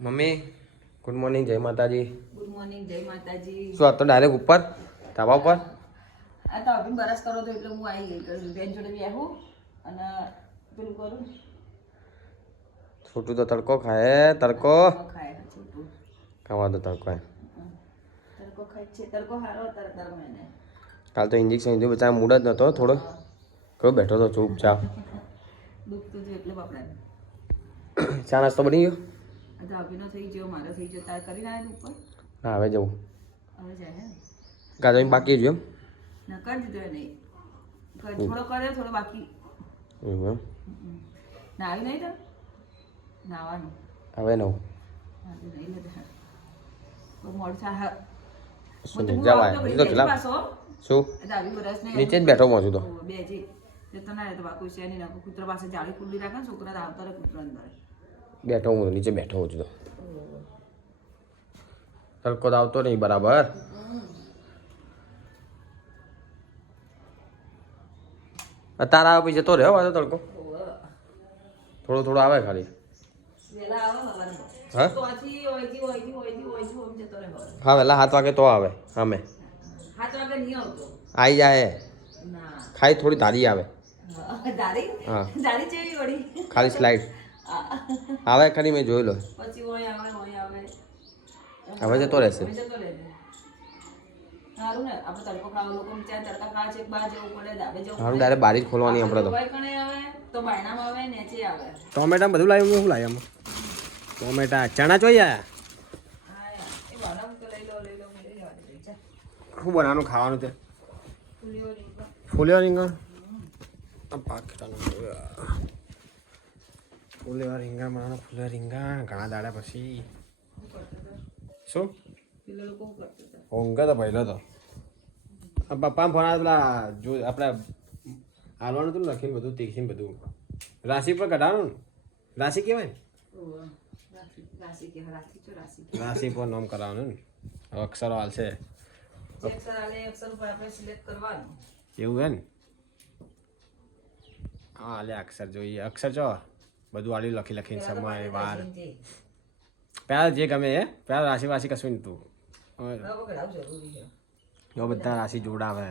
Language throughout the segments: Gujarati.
મમ્મી ગુડ મોર્નિંગ, જય માતાજી. ગુડ મોર્નિંગ, જય માતાજી. શું આ તો ડાયરેક્ટ ઉપર ધાબા ઉપર? આ તો અભિન બરસ કરો તો એટલે હું આવી ગઈ બેન જોડે બેહું અને પેલું કરું. છોટું તો તડકો ખાય, તડકો ખાય છોટું ખાવા તો તડકો તડકો ખાય છે. તડકો સારો અત્યારે ગરમ એને. કાલ તો ઇન્જેક્શન લીધું, બચારા મૂડ જ નતો થોડો કયો બેઠો તો ચૂપચાપ. દુખતું હતું એટલે બાપડાને. ચા નાસ્તો બની ગયો? આ તો અભિનો થઈ ગયો, મારો થઈ ગયો. તાર કરીને આવ્યા ઉપર? હા હવે જવું. હવે જાય હે ગાજર બાકી જ એમ ના કરી દીધો એને. થોડો કર્યો, થોડો બાકી. એમ નાવી નહીં તો નાવાનું હવે નવું નહીં લેતા. મોડું થાય. શું જવાય તો ચલા શું નીચે જ બેઠો પહોંચું તો બે જી તો ના તો બાકુ છે નહીં નાખું. કૂતરા પાસે જાળી ખુલ્લી રાખે ને છોકરા આવતા રહે કૂતરા અંદર બેઠો હું નીચે બેઠો હું છું તો તડકો તો આવતો નહીં બરાબર. તારા આવે પછી જતો રહ્યો આ તડકો થોડો થોડો આવે ખાલી. હા હા વહેલા 7 વાગે તો આવે. અમે 7 વાગે નહીં આવતો. આવી જાય ખાઈ થોડી ધારી આવે. હા ખાલી સ્લાઇડ આવે ખરી, મેં જોઈ લો. હવે જતો રહેશે. સારું ડાયરેક્ટ બારી જ ખોલવાની આપણે તો. ટોમેટા બધું લાવ્યું. શું લાવ્યું આમાં? ટોમેટા ચણા જોઈએ. શું બનાવવાનું ખાવાનું તે? ફૂલ્યો રીંગણ. ફૂલેવા રીંગણ બનાવવાનું. ફૂલેવા રીંગણ ઘણા દાડા પછી. શું ઊંઘે તો પહેલો તો પપ્પા ફોન આવે પેલા જો આપણે હાલવાનું હતું લખીને બધું તીખીને બધું રાશિ પર કઢાવવાનું. રાશિ કહેવાય ને, રાશિ પર નામ કરાવવાનું ને. અક્ષરો હાલશે એવું હે ને. હા હાલે અક્ષર જોઈએ. અક્ષર ચો બધું આડી લખી લખીને સમય વાર પહેલાં જે ગમે એ પહેલાં રાશિ વાશી કશું નતું. બધા રાશિ જોડાવે.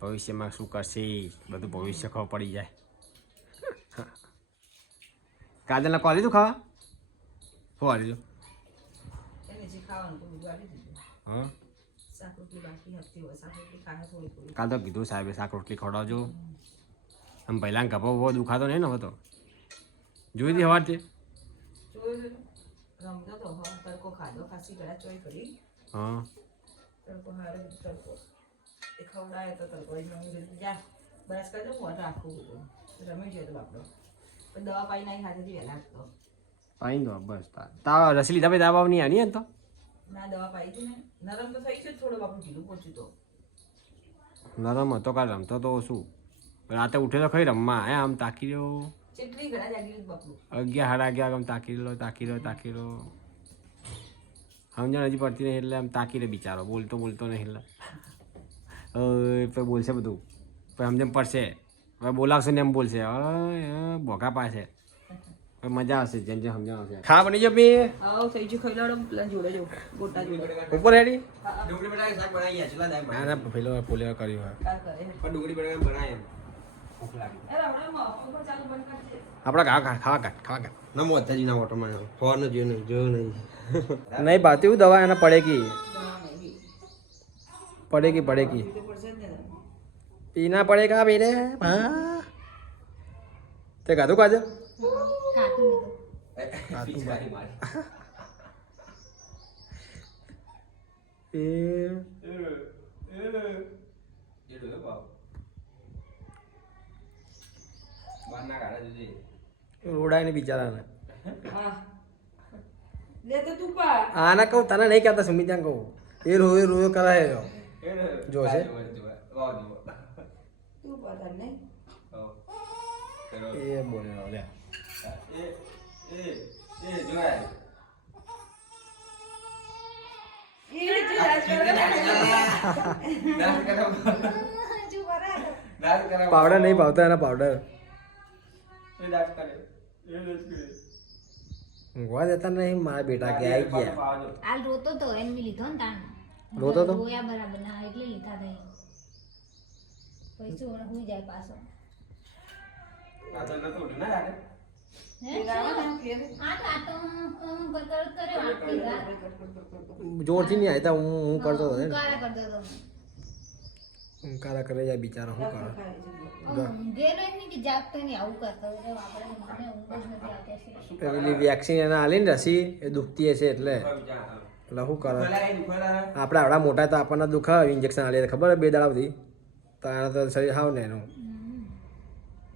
ભવિષ્યમાં શું કરશે બધું ભવિષ્ય ખબર પડી જાય. કાજલને કોલ લીધું ખાવા? શું આ લીધું? હા કાલ તો કીધું સાહેબે શાક રોટલી ખવડાવજો. આમ પહેલાં ગભો બહુ દુખાતો નહીં ને હવે તો. જોઈ હતી સવારથી. હા પાઈ દો બસ. તાવ રસી લીધા પછી દાવા નહીં આની તો નરમ હતો. કાલ રમતો તો શું રાતે ઉઠે તો ખરી રમવા. આમ તાકી રહ્યો 11 સાડા 11 આમ તાકી રહ્યો. સમજણ હજી પડતી નહીં એટલે આમ તાકી રહે બિચારો. બોલતો નહીં એટલે બોલશે બધું પછી સમજણ પડશે. હવે બોલાવશે ને એમ બોલશે. બોઘા પાસે મજા આવશે જેમ જેમ સમજણ આવશે. ખા બની જાવ ઉપર હેડી ના પેલો ફોલેવા કર્યું ડુંગળી બનાય આપડા ખાવા કાઢ ના મોતાજી ના ઓટોમાં ફોન જોયું નહીં ભાતી દવા એના પડેગી પીના પડેગા બેરે તે ગાધું કાજે રોડાય ને બિચારાને. આના કહું તને નહીં કહેતા સુમિતા કહું એ રોયો કરાય જોશે એ બોલે લે પાવડર નહીં ભાવતા એના પાવડર ઊંઘવા દેતા નહીં મારા બેટા કે આવી ગયા. હાલ રોતો તો એને મેં લીધો ને તાણ રોતો તો? રોયા બરાબર ના એટલે લીધા થઈ પછી હું જાય પાછો હે આ તો હું કરે વાટકી જોરથી નહીં આવતા હું કરતો હતો ને. કારા કરતો તો કારા કરે જાય બિચારો શું કરે. ઊંઘેલો જ નહીં કે જાગતો નહીં આવું કરતો એટલે આપણે મને ઊંઘ જ નથી આવતી પેલી વેક્સિન એને આલી ને રસી એ દુખતી હશે એટલે શું કરે. આપણે આવડા મોટા તો આપણને દુખાવે ઇન્જેક્શન આલી ખબર બે દાડા બધી તારે તો શરીર હાવ ને એનું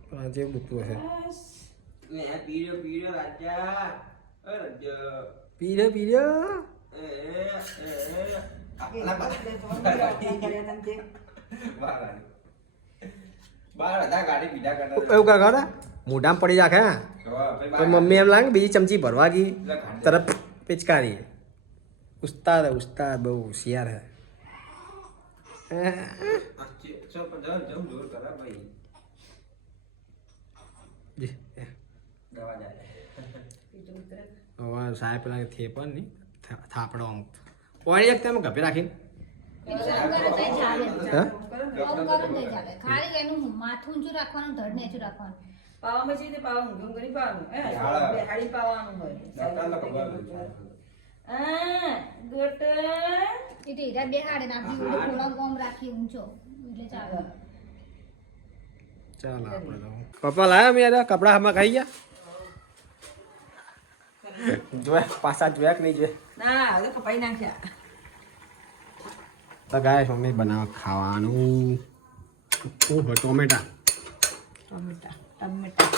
પણ જેવું દુખતું હશે. પીર્યો પીર્યો એવું કા ખરા મોઢામાં પડી રાખે તો મમ્મી એમ લાગે બીજી ચમચી ભરવા ગઈ તરફ પિચકારી. ઉસ્તાદ ઉસ્તાદ બહુ હોશિયાર હે. હવે સાહેબ પેલા થે પણ નહીં થાપડો આમ ઓળી એક તમે ગભે રાખીને ખાલી એનું માથું ઊંચું રાખવાનું ધડ નેચું રાખવાનું પાવામાં છે તે પાવા ઊંઘ કરી પાવાનું બેહાડી પાવાનું હોય ગોટ એટલે એરા બે હાડે નાખી થોડા ગોમ રાખી ઊંચો એટલે ચાલે ચાલ આપણે તો પપ્પા લાયા મેં યાર કપડા હમણાં ખાઈ ગયા જોયા પાછા જોયા કે નહીં જોયા ના હવે કપાઈ નાખ્યા તો ગાય મમ્મી બનાવ ખાવાનું ટોમેટા ટમેટા ટમેટા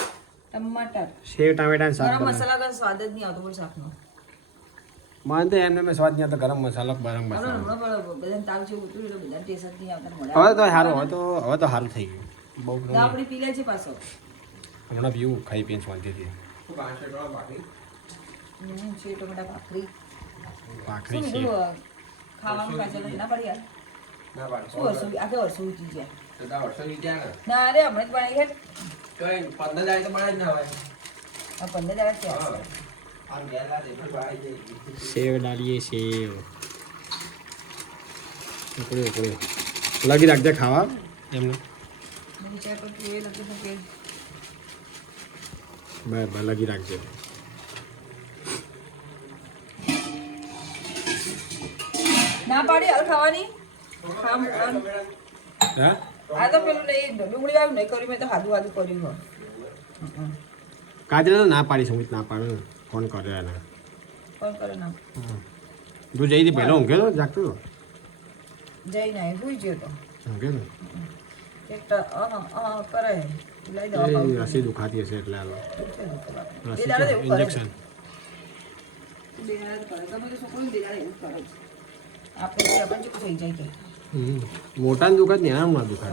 ટમાટર સેવ ટામેટા શાક ગરમ બનાવ્યું. મસાલા કા સ્વાદ જ નહીં આવતો બોલ શાકનો મને તો એમને મેં સ્વાદ નહીં આવતો ગરમ મસાલો ગરમ હમણાં મસાલો હમણાં બધાને તાવ છે ઉતર્યું એટલે બધા ટેસ્ટ જ નહીં આવતા હવે તો સારું હવે તો સારું થઈ ગયું બહુ આપણી પી લે છે પાછો હમણાં પીવું ખાઈ પીને શાંતિથી છે ટમેટા ભાખરી ભાખરી શું છે બધું ખાવાનું પાછળ ના પડી યાર શું વર્ષો આખે વર્ષો ઉઠી જાય ના અરે હમણાં જ બનાવી હેઠ આ 15 દાડા છે સેવ ડાલીએ સેવ ઉકળે ઉકળે લગી રાખજે ખાવા એમને મને ચાય પર પીએ લગી શકે બરાબર લગી રાખજે ના પાડી હવે ખાવાની ખાવાનું હા આ તો પેલું નહીં ડુંગળી વાળું નહીં કર્યું મેં તો હાદું હાદું કર્યું હોય કાજલ તો ના પાડી સમિત ના પાડે ફોન કર્યો એને કોણ કરે ના તું જઈ હતી પહેલો ઊંઘ્યો તો જાગતો હતો જઈ ના હુઈ ગયો તો ઊંઘ્યો ને એક તો કરે લઈ દવા એ ખાવું રસી દુખાતી હશે એટલે હાલો એ દાડે એવું કરે ઇન્જેક્શન બેહાડ કરે ગમે તો છોકરું બેહાડ એવું કરે છે આપણે જે આપણે ચૂક થઈ જાય કે મોટા દુખાત ને આમ ના દુખાત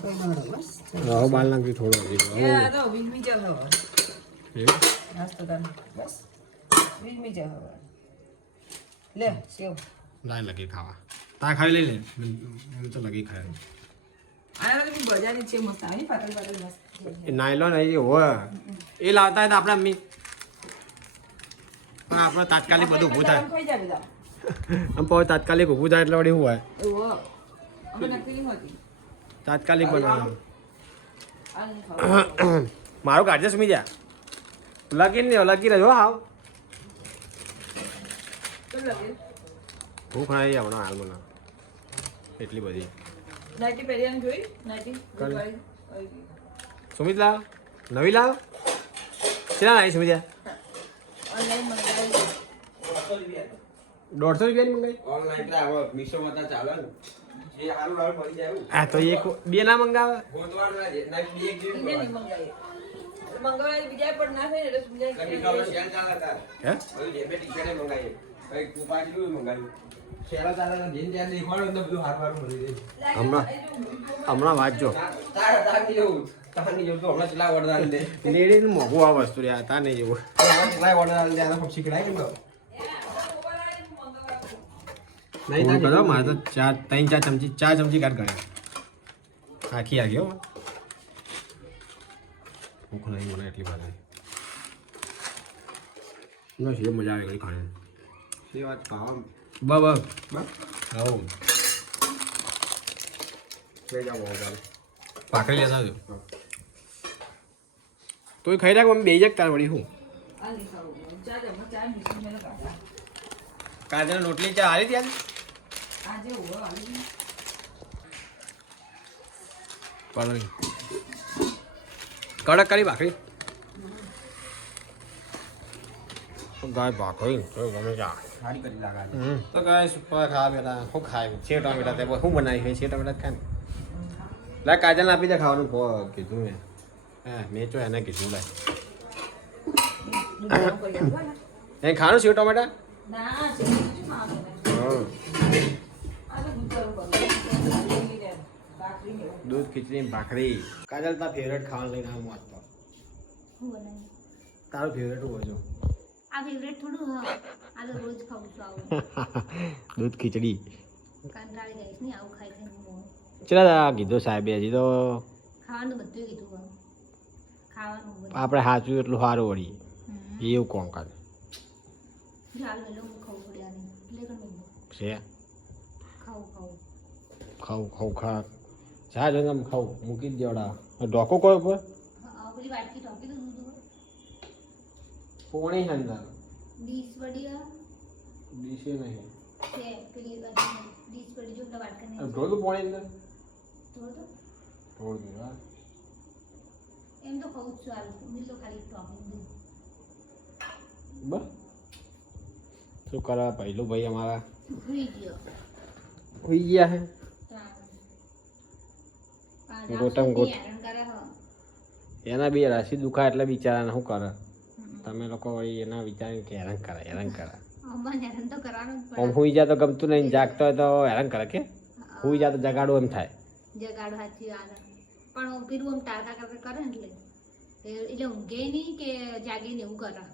કોઈ ના બસ રહો બાલ નાખી થોડો હજી એ તો વીજમી જ હવે નાસ્તો કર બસ વીજમી જ હવે લે સેવ લાય લગી ખાવા તા ખાઈ લઈ લે એમ તો લગી ખાય આના તો બજારની છે મસ્ત આવી પાતળી પાતળી મસ્ત એ નાયલોન એ હોય એ લાવતા હોય તો આપણે અમ્મી પણ આપણે તાત્કાલિક બધું ઊભું થાય ખાઈ જાય બધા આમ પણ તાત્કાલિક ઊભું થાય એટલે વળી શું હોય એવું અમે નક્કી નહીં હોતી તાત્કાલિક બનાવવાનું આ નહીં ખાવું મારું કાઢજે સુમી જા લગી નહીં લગી રહ્યો હાવ કેમ લાગે ભૂખ નહીં હમણાં હાલ મને એટલી બધી નાઇટી પહેરીને જોઈ નાઇટી કઈ? ગુડવાળી સુમિત લાવ નવી લાવ કેટલા લાવી સુમિત ઓનલાઈન મંગાવી 150 રૂપિયાની મંગાવી ઓનલાઈન તો આવો મીશોમાં તો ચાલે ને જે હારું હારું પડી જાય એવું આ તો એક બે ના મંગાવે ગોતવાનું ના છે ના બી એક જેવી એને નહીં મંગાવી મંગાવી બીજા પણ ના થાય ને એટલે બીજા કમિટોનો સેલ ચાલે તાર હે બધું જે બે ટીચરે મંગાવી કઈ કુપાટી નું મંગાવ્યું સેલ ચાલે ને જેન ત્યાં દેખવાડો ને બધું હારું હારું મળી જાય હમણાં વાંચજો તાર ની જેવું તો હમણાં ચલા વડદાન દે લેડીઝ મોઘું આ વસ્તુ રે તા નહીં જેવું ચલા વડદાન દે આના પછી શીખડાય ને ફોન કરો મારે તો ચાર ચમચી કાઢ ગણે આખી આ ગયો ભૂખ નહીં મને એટલી બધી બસ એ મજા આવે ઘડી ખાને એ વાત ખાવા બસ બસ આવો લઈ જાઓ ચાલો ભાખરી લેતા આવજો તોય ખાઈ રાખ મમ્મી બે જ તાર વળી હું આ નહીં ખાવું ચા જમો ચા મિશન મેં કાઢા કાજલ રોટલી ચા હારી ત્યાં આજે હોવો આવી પલંગ કડક કરી ભાખરી ગાય ભાખરી તો ગમે ચા સારી કરી લાગે તો ગાય સુપર ખા બેટા શું ખાય છે ટમેટા તે શું બનાવી છે ટમેટા ખાય ને લા કાજલ આપી દે ખાવાનું કીધું મેં હા મેં તો એને કીધું લાય દૂધ કરી આપો ને એ ખાવાનું સેવ ટમેટા ના છે શું માગે હા આ તો દૂધ કરું ભાખરી ને દૂધ ખીચડી ભાખરી કાજલ તાર ફેવરેટ ખાવાનું લઈને આવું આજ તો હું બનાવી તારું ફેવરેટ હોય જો આ ફેવરેટ થોડું હા આ તો રોજ ખાઉં છું આવું દૂધ ખીચડી કંટાળી જઈશ ને આવું ખાઈ ખાઈને ચલા કીધું સાહેબે હજી તો ખાવાનું બધું કીધું હવે. ખાવાનું બધું. આપણે સાચું એટલું સારું વળી એવું કોણ કાજ ચાલ એટલે હું ખાવું પડે આને એટલે ઘણું છે ખાવું ખાવું ખા જા જો આમ ખાવું મૂકી જ દેવડા ઢોકો કોઈ ઉપર પેલી વાટકી ઢોકી તો દૂધ પોણી અંદર ડીશ પડી ડીશે નહીં છે પેલી બાજુ ડીશ પડી જો પેલા વાટકા નહીં ઢોલું પોણી અંદર થોડું તો ઢોળ દેવા એમ તો ખાવું જ છું હાલ હું તો ખાલી ઢોકી દૂધ બસ શું કરે પહેલું ભાઈ અમારા સુઈ ગયો હોઈ ગયા હે ગોટમ ગોટ. હેરાન કરે હો એના બી રાશિ દુખા એટલે બિચારાને શું કરે તમે લોકો વળી એના વિચારીને કે હેરાન કરે અમને હેરાન તો કરવાનું જ આમ પડે હુઈ જાય તો ગમતું નહીં જાગતો હોય તો હેરાન કરે કે હુઈ જાય તો જગાડવું એમ થાય જગાડ સાચી વાત હે. પણ પેલું આમ ટાટા કરતા કરે ને એટલે ઊંઘે નહીં કે જાગે ને એવું કરે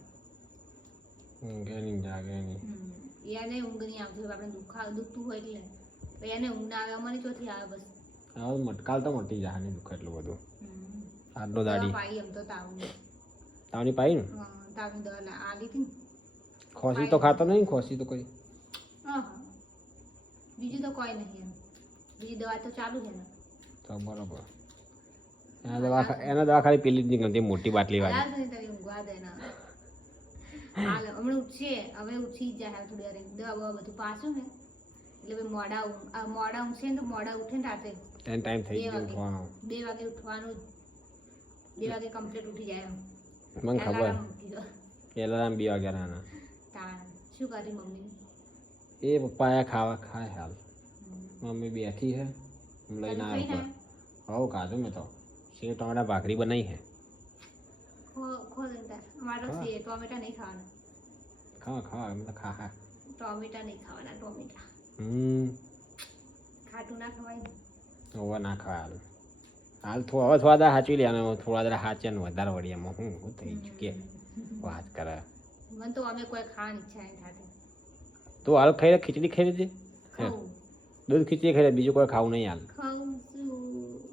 ઊંઘે નહીં જાગે નહીં એને ઊંઘ નહીં આવતી હોય આપણે દુખતું હોય એટલે પછી એને ઊંઘ ના આવે અમને ચોથી આવે બસ હવે મટકાલ તો મટી જાય નહીં દુખે એટલું બધું આટલો દાડી પાઈ એમ તો તાવની તાવની પાઈ ને તાવની દવા આવી હતી ને ખોસી તો ખાતો નહીં ખોસી તો કોઈ હા બીજું તો કોઈ નહીં એમ બીજી દવા તો ચાલુ છે ને તો બરોબર એના દવા ખાલી પેલી જ નહીં ગમતી મોટી બાટલી વાળી હાલ તો તારી ઊંઘવા દે ને હાલ હમણાં ઉઠશે હવે ઉઠી જ જાય થોડી વાર દવા બવા બધું પાછું ને એટલે પછી મોડા ઊંઘશે ને તો મોડા ઉઠે ને રાતે ટાઈમ થઈ ગયો ઉઠવાનો 2 વાગે ઉઠવાનું 2 વાગે કમ્પ્લીટ ઉઠી જાય મને ખબર Alarm મૂકી દો. એલારામ 2 વાગ્યાના તાણ શું કરી મમ્મી એ પપ્પા ખાવા ખાય હાલ મમ્મી બેઠી હે લઈને આવ્યો હવ ખાધું મેં તો સેવ ટમાટા ભાખરી બનાવી હે ખો દેતા અમારો છે ટોમેટા નહીં ખાવાના ખા એમ તો ખા ટોમેટા નહીં ખાવાના ટોમેટા ખાટું ના ખવાય ને. હવે ના ખાય હાલ હવે થોડા દાડા સાચવી લેવાનું થોડા દાડા સાચે ને વધારે વળી એમાં હું થઈ ગયું કે વાત કરે મને તો અમે કોઈ ખાવાની ઈચ્છા નહીં થતી તું હાલ ખાઈ લે ખીચડી ખાઈ લેજે ખાવું દૂધ ખીચડી ખાઈ લે બીજું કોઈ ખાવું નહીં હાલ ખાવું છું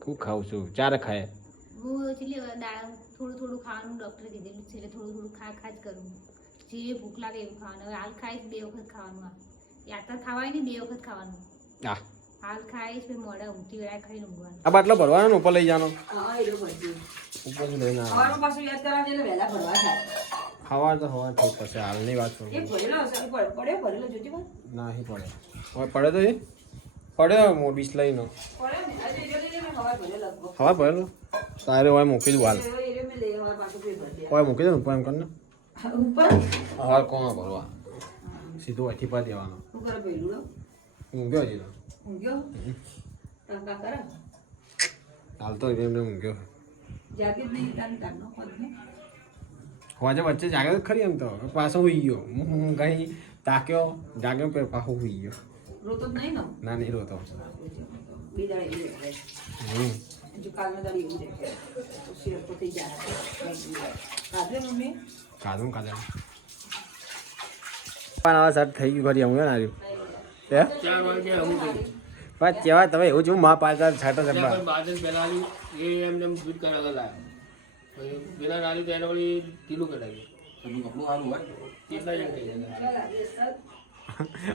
હું ખાઉં છું ચારે ખાય હું છેલ્લી દાળ થોડું ખાવાનું ડૉક્ટરે કીધેલું છે એટલે થોડું ખા જ કરું જે ભૂખ લાગે એવું ખાવાનું હવે હાલ ખાઈશ 2 વખત ખાવાનું યાત્રા ખાવાય નહીં 2 વખત ખાવાનું આ હાલ ખાઈશ પછી મોડા ઊંઘતી વેળા ખાઈને ઊંઘવાનું આ બાટલો ભરવાનો ને ઉપર લઈ જવાનો હા એ લોકો ભરતી ઉપર લઈને સવારમાં પાછું યાદ કરવા જઈને વહેલા ભરવા થાય હવા તો હવા થઈ પછી હાલની વાત એ ભરેલો હશે પડ્યો જોતી વાત નહીં પડે હવે પડે તો એ પડ્યો બીસ લઈને પડ્યો ને આજે જલ્દી જલ્દી સવાર ભરેલો લગભગ હવા પડેલો તારે હોય મૂકી દઉં હાલ એ મેં લઈ સવાર પાછું ફેર ભરી હોય મૂકી દઉં ઉપર એમ કરીને ઉપર હાલ કોણ ભરવા સીધું અહીંથી પર દેવાનો શું કરે પહેલું ઊંઘ્યો હજી તો ઊંઘ્યો ટંકા કરે હાલ તો એમને ઊંઘ્યો જાગે જ નહીં તારી તારનો પદ ને હોજે વચ્ચે જાગ્યો તો ખરી એમ તો પાછો હોઈ ગયો હું કઈ તાક્યો જાગ્યો પછી પાછો હોઈ ગયો રોતો જ નહીં ને ના નહીં રોતો બે દાડે એવું દેખાય જો કાલનો દાડે એવું દેખાય તો સિરપ તો થઈ જાય કાઢે મમ્મી કાઢું પણ હવે સર થઈ ગયું ખરી અમુક ના રહ્યું હે 4 વાગે અમુક પણ કેવા તમે એવું છું મા પાછા છાટા જમવા બાદલ પહેલા એ એમને દૂધ કરાવવા લાવ્યા પેલા નાલી તો એને વળી ઢીલું કરાવ્યું બધું કપડું સારું હોય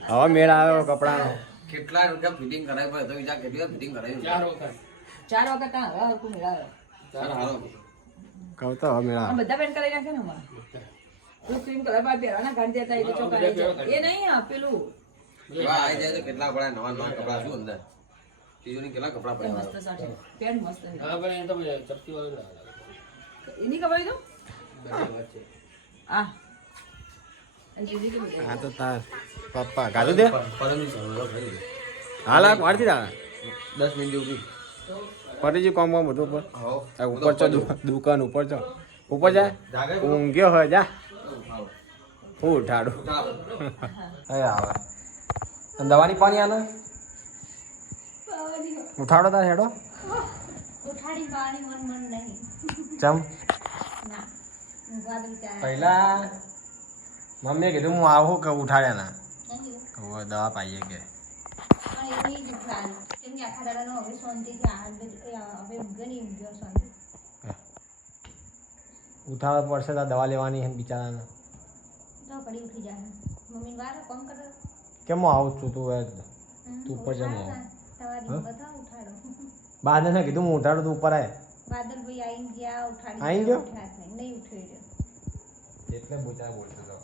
હવે મેળ આવ્યો કપડાનો. કેટલા રૂપિયા ફિટિંગ કરાવી પડે તો વિચાર કેટલી વાર ફિટિંગ કરાવી 4 વખત આ હવે હરખું મેળાવે. ચાલો હાલો કહું તો હવે મેળ આ આવે. બધા પેન્ટ કરાવી નાખે ને અમારે. તો ક્રીમ કલર માં પહેરવાના કાઢી દેતા એટલે ચોકાઈ જાય. એ નહીં આ પેલું એવા આવી જાય તો કેટલા પડે નવા નવા કપડા શું અંદર તીજોરી કેટલા કપડા એ પડે મસ્ત સાડી પેન્ટ મસ્ત છે. હા પણ એ તો ચપટી વાળું એની ખબર તો આ આ તો તાર પપ્પા ગાધું દે હાલ વાળતી તા 10 મિનિટ ઉભી પડી ગયું કામ કામ બધું ઉપર હો આ ઉપર ચો દુકાન ઉપર ચો ઉપર જાય જાગે ઊંઘ્યો હોય જા હું ઉઠાડું હવે આવે અને દવાની પાણી આને ઉઠાડો તાર હેડો ઉઠાડી પાણી મન નહીં ચમ ના ઊંઘવા દઉં ચાલે. પહેલા મમ્મીએ કીધું હું આવું કે ઉઠાડ્યા ના નહીં એવું. હવે દવા પાઈએ કે પણ એવું નહીં ઉઠાડું. કેમ કે આખા દાડાનો હવે શાંતિથી હવે ઊંઘે નહીં ઊંઘ્યો શાંતિ. ઉઠાડવા પડશે તો દવા લેવાની છે બિચારાને તો પડી ઉઠી જાય મમ્મી વાર કોમ કરે. કેમ હું આવું છું તું તું ઉપર જમ આવ તમારી બધા ઉઠાડો. બાદ ને કીધું હું ઉઠાડું તું ઉપર આય બાદલભાઈ આઈને ગયા ઉઠાડી આઈને ગયો? નહીં ઉઠ્યો રહ્યો. એટલે બોચા બોલતો તો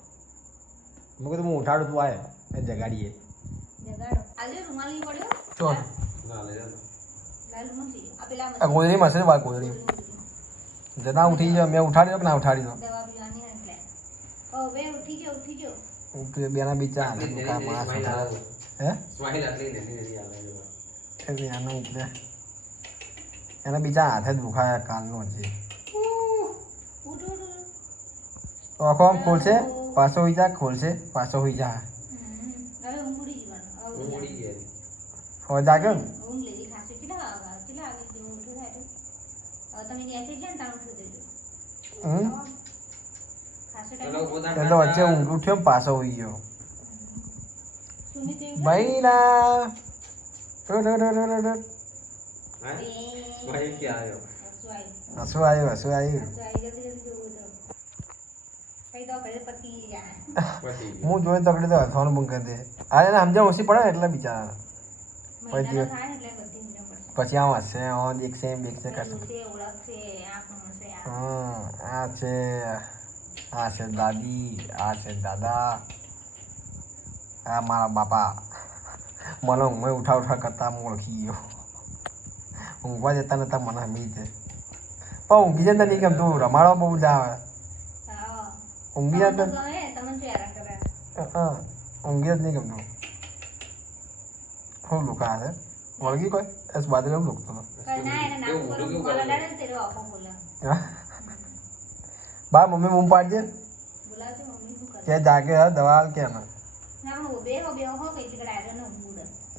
મેં કીધું હું ઉઠાડું તું આય એ જગાડીએ જગાડો આજે રૂમાલ નહીં પડ્યો. ચો ના લે લાલ રૂમાલ આ પેલા આ ગોદડી માં છે બાર ગોદડી જના ઉઠી ગયો મેં ઉઠાડી દો કે ના ઉઠાડી દો દવા પીવાની એટલે હવે ઉઠી ગયો ઉઠી ગયો. બેના બીચા કા માસ હે સ્માઈલ આટલી લેની લેની આલે એટલે એનો એટલે એના બીજા હાથે જ દુખાયા કાલનો છે ઉઠ ઉઠ ઉઠ. આખો આમ ખોલશે પાછો હોઈ જા ખોલશે પાછો હોઈ જા હવે ઊંઘ ઉડી જવાનું. હવે ઉડી ગઈ હવે જાગ્યો ને ઊંઘ લેવી ખાસી કેટલા આવી જેવું ઉઠું થાય તો હવે તમે ન્યાથી જાય ને ત્યાં ઉઠી દેજો. ખાસો ચલો ટાઈમ પોતા એ તો વચ્ચે ઊંઘ ઉઠ્યો ને પાછો હોઈ ગયો સુમિત બૈરા સ્માઈલ કે આયો હસુ આવ્યું હસુ આવ્યું હું જોઈ તકડી તો હસવાનું બંધ કરી દે અરે એને સમજણ ઓછી પડે ને એટલે બિચારા પછી આમ હશે દેખશે બેખશે કરશે આ છે દાદી આ છે દાદા આ મારા બાપા મને ઊંઘમાં ઉઠા કરતા હું ઓળખી ગયો ઊંઘવા જતા નતા મને હમી છે પણ ઊંઘી જતા નહીં કેમ તું રમાડવા બહુ જ આવે ઊંઘી જતા ઊંઘી જ નહીં ગમતું શું લુકા છે વળગી કોઈ એસ બાદલ એવું લુકતો બા મમ્મી બૂમ પાડજે ત્યાં જાગે હે દવા હાલ કે ના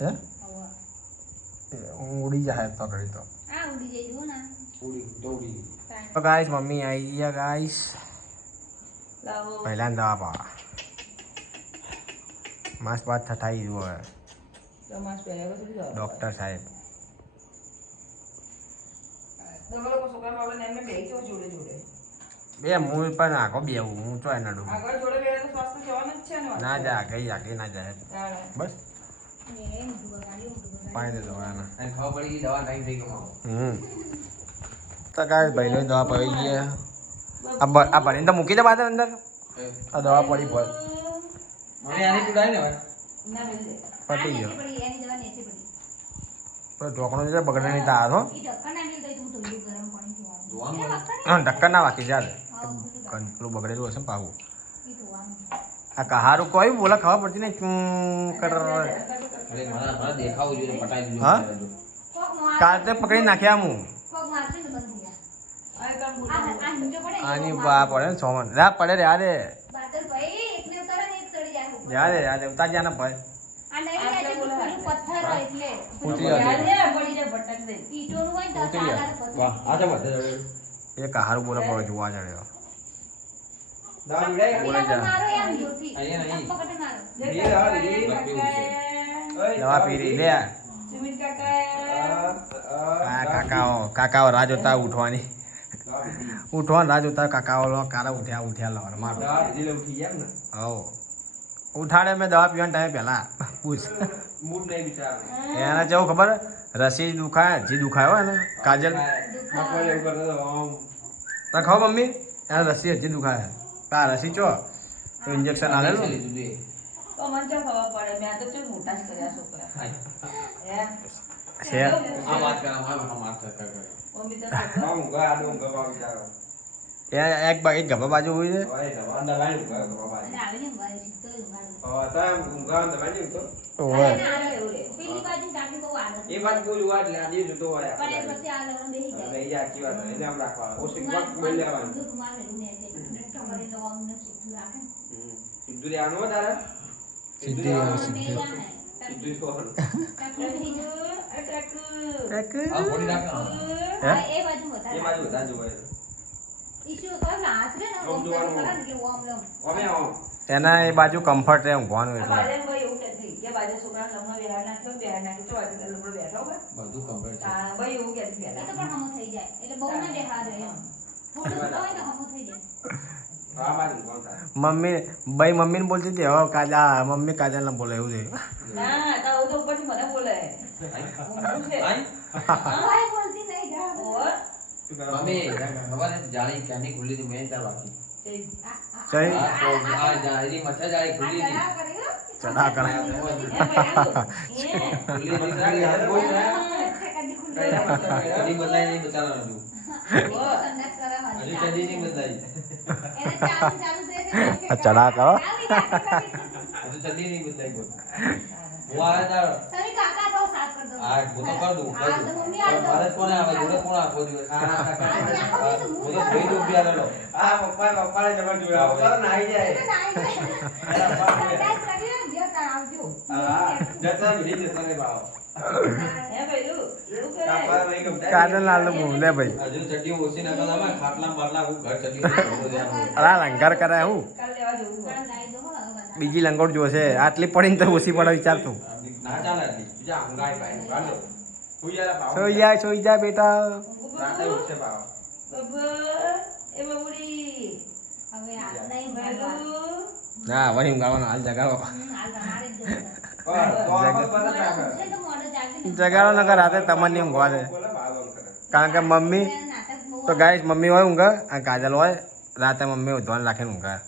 હે ઊંઘ ઉડી જાય તો કરી તો તો ગાઈસ મમ્મી આવી ગયા ગાઈસ લાવો પહેલા દવા પાવા માસ બાદ થતાઈ જુઓ હવે તમાસ પહેર્યા પછી જાઓ. ડૉક્ટર સાહેબ તમે લોકો છોકરા બાબા એમને બેસી જાઓ જોડે જોડે. બે હું પણ આખો બે હું તો એના ડૂબ આગળ જોડે બેસે તો સ્વાસ્થ્ય જવાનું જ છે ને વાત. ના જાય આગળ ના જાય તાણે. બસ પાણી દે દવા એના અને ખાવા પડી ગઈ દવા ટાઈમ થઈ ગયો તો કાંઈ ભાઈનો દવા પડી ગઈ આ ભરીને તો મૂકી દે બાદ અંદર આ દવા પડી પડ મને આની પીડાય ને ના મિલ દે. પતી ગયો એની દવા નીચે પડી. પેલો ઢોકણો છે બગડે નહીં તાર હો ઈ ઢક્કન નાખી દઈ તું થોડું ગરમ પાણી પીવાનું. ધોવાનું એ વખત હા ઢક્કર ના વાકી ચાલે આવું બધું પેલું બગડેલું હશે ને પાવું ઈ ધોવાનું. આ કહારું કોઈ બોલા ખબર પડતી નહીં ચૂ કર અરે મારા દેખાવું જોઈએ પટાઈ દીધું હા? કોક માર કાલ તો પકડી નાખ્યા હું કોક મારશે ને બંધ થઈ જાય. આ કામ બોલ. આ નીચે પડે ને આની એવો બા પડે ને સોમન રા પડે રે યાદે બાદલભાઈ એકને ઉતારે ને એક ચડી જાય ઉપર. યાદે ઉતાર જા ને ભાઈ આ નહીં જાય તો પેલું પથ્થર હોય એટલે ઉતરી યાદ જાય ને પડી જાય ભટક દે. ઈંટોનું હોય ને તો ઉતરી જાય. ચાલે પથ્થર. વાહ આ તો વધે એ કહારું બોલે પડે જોવા જડ્યો દવા પીડાય બોલે પેલા જા મારો એમ જોરથી. અહીંયા નહીં. પકડે મારો. જય બે આ કાકા, લીધી. જય કાકા. દવા પી રહી લે સુમિત કાકા. કાકાઓ રાહ જોતા ઉઠવાની ઉઠવાનું રાહ જોતા કાકા ઓલો કારા ઉઠ્યા લો મારો દવા લીધી એટલે ઉઠી ગયા ને હો ઉઠાડે મેં દવા પીવાના ટાઈમે પહેલા પૂછ મૂડ નહીં બિચારા એને જેવું ખબર રસી દુખાય જે દુખાયો હોય ને કાજલ બપોરે એવું કરતો હતો આમ. તા ખાઓ મમ્મી એને રસી હજી દુખાય તા રસી ચો તો ઇન્જેક્શન આલેલું તો મને ચો ખબર પડે મેં તો ચો મોટા જ કર્યા છોકરા હે છે આ વાત કર મમ્મી તો છોકરા ઊંઘા આડો ઊંઘા બાપ બિચારો એક ગભા બાજુ હોય છે હવે દવા દવાઈ ઊંઘા બાબા અને આવે ને ભાઈ સીધો જ ઊંઘાડો. તો એમ ઊંઘા દવાઈ નહીં તો ઓય અને આવે એવું રે. પેલી બાજુ ટાંકી બહુ આદત. એ વાત કોઈ વાત લાદી જતો હોય પણ એ પછી આ લગન બેસી જાય. લઈ જાય આખી વાત એને આમ રાખવાનું ઓછી વખત બોલ લેવાનું દૂધ મારે ને જે ડટ્ટો કરી લો અમને સીધું રાખે. સીધું લેવાનું હો તારે સીધી આવે, બે સીધી. જાણે. સીધું જોવાનું આ એ બાજુ એ વધારે. બાજુ બધા જોવાય ઈશ્યુ તો હાથ રે ને ઓમ જોવાનું. કરે ને કે ઓમ લમ. અમે આવો એના એ બાજુ કમ્ફર્ટ રહે ઊંઘવાનું આ એટલે બાજુ ભાઈ એવું કહેતી કે બાજુ છોકરાને લમણો બેહાડ નાખ્યો તો બાજુ લમણો બેઠો હોય બધું કમ્પ્લીટ હા ભાઈ એવું કહેતી એ તો પહેલા પણ હમો થઈ જાય. એટલે બહુ ના બેહાડે એમ. થોડું સુતા હોય ને હમો થઈ જાય. આ બાજુ કોણ થાય મમ્મીને બોલતી હતી હવે કાજા મમ્મી કાજલને બોલે એવું છે ના તાવ તો ઉપરથી મને બોલે ઊંઘું છે કોઈ બોલતી નહીં જા. ઓર મમ્મી ખબર હે જાળી ક્યાંની ખુલ્લી હતી મેં ત્યાં બાકી જઈ આ જાળી મચ્છર જાળી ખુલ્લી હતી ચડા કરા હે ભાઈ ખુલ્લી હતી તારી હાથ બહુ છે ચડી બદલાઈ નહીં બચારા હજુ હજુ ચડી નહીં બદલાઈ ચડા કરો હજુ ચડી નહીં બદલાઈ કોઈ હું આવે તાર આ હું તો કર દઉં મારે જ કોને આવે જોડે કોણ આખો દિવસ હું તો ભાઈ દઉં પ્યા લેલો આ પપ્પાને જબર જોયા પપ્પા તો નાહી જાય હા જતા વિડી જતા રે બાવ હે ભાઈ એવું કરે કાપા નહીં ગમતા કાજલ લાલ બોલે ભાઈ હજુ ચડી ઓછી ના કરતા અમે ખાટલા બાટલા હું ઘર ચડી નહીં અલા લંગર કરાય હું કાલ લેવા જવું હોય બીજી લંગોટ જોશે આટલી પડીને તો ઓછી પડે વિચારતું ના ચાલે આટલી બીજા ઊંઘાય ભાઈ કાઢો હું યાર બાવ સોઈ જાય બેટા રાતે ઉઠશે બાવ બબર એ બબુડી હવે આ નહીં ભાઈ ના વહી ઊંઘાડવાનો હાલ જગાડો હાલ તમારે જ જોવું. તો આપણે બરાબર રાખે છે તો મોઢે ચાલતી જગાડો નકર રાતે તમને ઊંઘવા દે બોલે બાવ આમ કરે કારણ કે મમ્મી નાટક બહુ તો ગાઈસ મમ્મી હોય ઊંઘે આ કાજલ હોય રાતે મમ્મી ધ્યાન રાખીને ઊંઘે